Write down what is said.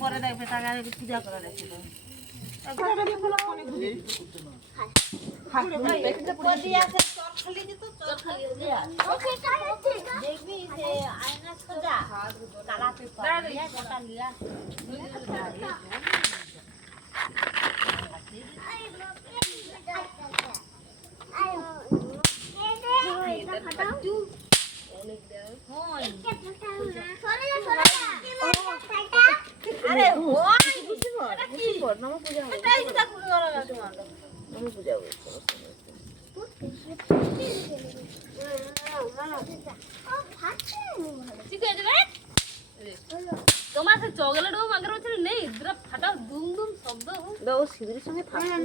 পরে দেখবে টাকা পূজা করা দেখবে দেখবি যে আয়না সোজা কালা পেপার গোটা লিয়া আরে তোমার চকলেট মাগের নেই ফাটা দুম দুম শব্দ সিঁদুরের সঙ্গে